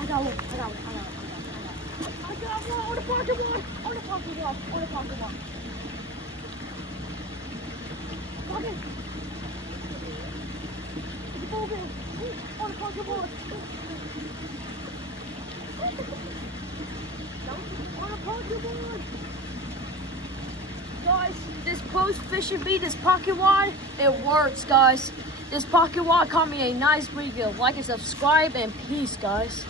I got one. I got one on the pocket one. On the pocket one. Pocket. It's a bluegill. On the pocket one. On the pocket one. Guys, this post fishing bait, this pocket wad, it works, guys. This pocket wad caught me a nice bluegill. Like and subscribe, and peace, guys.